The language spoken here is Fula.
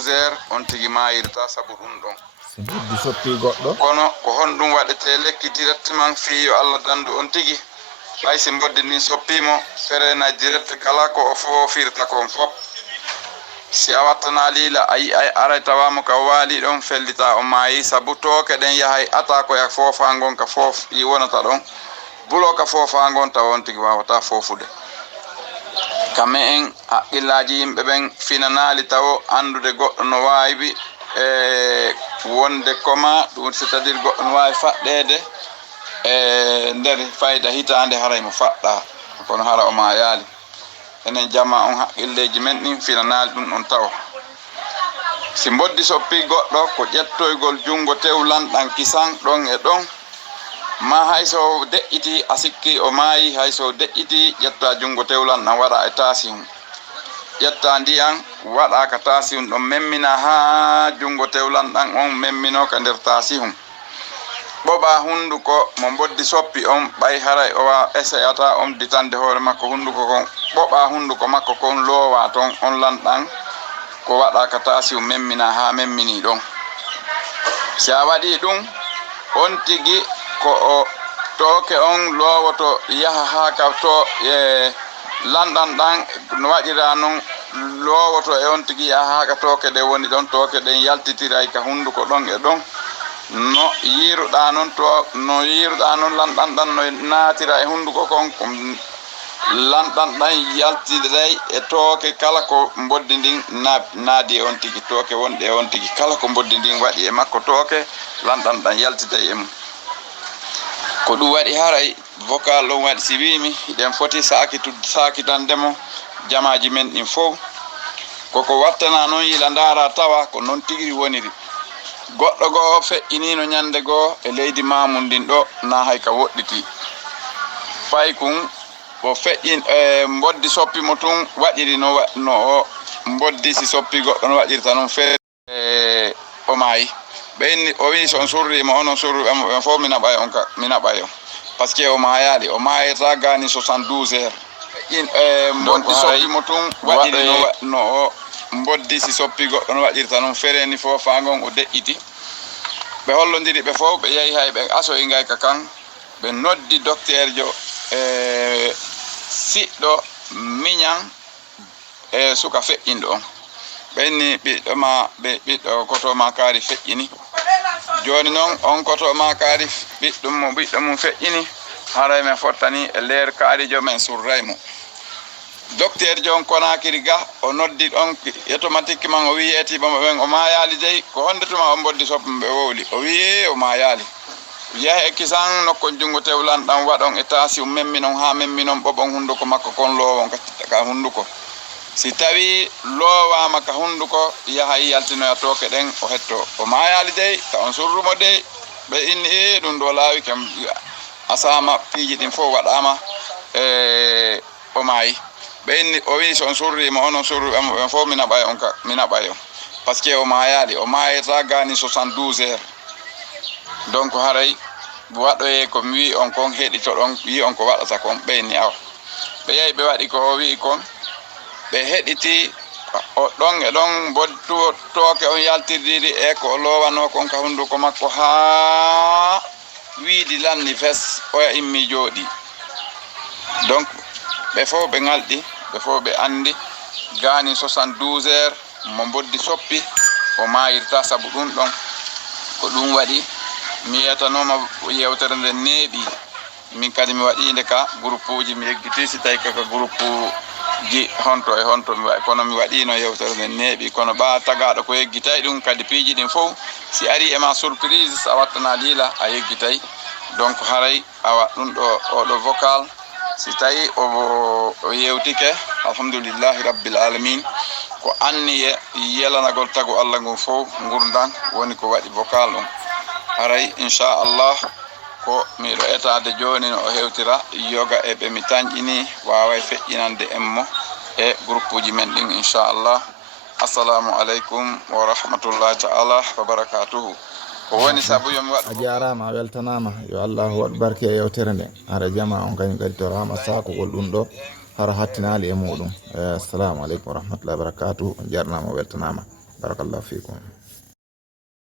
12h on tigi mayirta sabu ɗum ɗon so buddi soppi goɗɗo kono ko honɗum waɗete lekki directement fiyo Allah dandu on tigi hay si boddi ni soppimo ferena direct kala ko o foofirta kon fop si a wattana lila ay aray tawamo ka waali ɗon fellita o maayi sabu tooke ɗen yahay ata ko yak foofa ngon ka foof yi wonata ɗon bulo ka foofa ngon taw on tigi wawata foofude kamme en haqqillaji yimɓe ɓen finanali taw andude goɗɗo no wawi wonde koma ɗum c'est à dire goɗɗo no wawi faɗɗede nder fayda hitande haray mo faɗɗa kono hara o ma yaali enen jama on haqqilleji men ɗin finanali ɗum on taw si boddi soppi goɗɗo ko ƴettoygol jungo tewlanɗan kisan ɗon e ɗon ma hayso de'iti a sikki o maayi hayso de'iti ƴetta jungo tewlanɗan waɗa e tasihum ƴetta ndiyan waɗa ka tasihum ɗon memmina ha jungo tewlanɗan on memmino ka nder tasihum ɓoɓa hunduko mo boddi soppi on ɓay haray o wa essayata on ditande hoore makko hunduko kon ɓoɓa hunduko makko kon loowa ton on lanɗan ko waɗa ka tasihum memmina ha memmini ɗon si a waɗi ɗum on tigi ko o tooke on lowoto yaha ha ka to lanɗan ɗan no waɗira noon lowoto e on tigi yaha ha ka tooke ɗe woni ɗon tooke ɗen yaltitiray ka hunduko ɗon e ɗon no yiruɗa noon to no yiruɗa noon lanɗan ɗan no naatira e hunduko kon ko lanɗan ɗan yaltiray e tooke kala ko boddi ndin naadi e on tigi tooke wonɗe e on tigi kala ko boddi ndin waɗi e makko tooke lanɗan ɗan yaltitay e mum ko ɗum waɗi haray vocal ɗon waɗi si wimi ɗen foti sakitandemo jamaji men ɗin fof koko wattana noon yila ndara tawa ko noon tigiri woniri goɗɗo goo feƴƴinino ñande goo e leydi mamum ndin ɗo na hay ka woɗɗiti fay kum o feƴƴin boddi soppi mo tun waɗiri no o boddi si soppi goɗɗo no waɗirta noon feere o maayi ɓeyni o wi son surrima onon surruɓemo ɓen fof mi naɓay on ka mi naɓay on par ce que o mayali o mayata gani 72 heures boddi soppi mo tun waɗiri no o boddi si soppi goɗɗo no waɗirta noon fereni fof fa gon o deƴƴiti ɓe hollodiri ɓe fof ɓe yeehi hay ɓe asoyi ngay ka kan ɓe noddi docteur jo siɗɗo miñan e suka feƴƴinɗo on ɓenni ɓiɗɗo ma ɓe ɓiɗɗo koto ma kaari feƴƴini joni noon on koto ma kaari ɓiɗɗo mum feƴƴini haray men fottani e leer kaarijo men surraymo docteur jon Konakiri ga o noddi on automatiquement o wi etiɓamo ɓen o mayali dey ko honde tuma on boddi soppi ɓe wowli o wi o mayali yaha e kisan nokkon jungo tewlanɗan waɗon e tasi memminon ha memminon ɓoɓon hunduko makko kon lowon ka hunduko si tawi lowama ka hunduko yaha yaltinoya toke ɗen o hetto o mayali dey ta on surrumo dey ɓe inni ɗum ɗo laawi kam asama piiji ɗin fof waɗama o maayi ɓe inni o wi son surrima onon surruɓemo ɓen fof mi naɓay on ka mi naɓay on par ce que o mayali o mayata gani 72 heures donc haray waɗoye ko mi wi on kon heɗito ɗon wi on ko waɗata kon ɓeyni awa ɓe yehi ɓe waɗi ko o wi kon ɓe heɗiti o ɗon e ɗon boddu tooke on yaltirdiri e ko o lowano kon ka hunduko makko ha wiidi lanni fes oya immi jooɗi donc ɓe fof ɓe ngalɗi ɓe fof ɓe andi gani 72 heures mo boddi soppi o mayirta sabu ɗum ɗon ko ɗum waɗi mi yetanoma yewtere nde neeɓi min kadi mi waɗinde ka groupe uji mi yeggiti si tawi kaka groupe ji honto e honto mi waɗi kono mi waɗino yewtere nde neeɓi kono ɓa tagaɗo ko yeggitay ɗum kadi piiji ɗin fof si ari ema surprise a wattana liila a yeggitay donc haray awa ɗum ɗo oɗo vocal si tawi o yewtike alhamdoulillahi rabbil alamin ko anni yelanagol tagu Allah ngon fof gurdan woni ko waɗi vocal on haray inchallah ko miɗo etade joni no o hewtira yoga e ɓe mi tañƴini waway feƴƴinande en mo e groupe uji men ɗin inchallah assalamu aleykum wa rahmatullahi taala wa barakatuhu ko woni saabu yomi waɗa a jarama a weltanama yo allahu waɗ barke e yewtere nde hara jama on kañum kadi torama sakogol ɗum ɗo hara hattinali e muɗum assalamu aleykum wa rahmatullahi wa barakatuhu on jarnama o weltanama barakallahu fikum.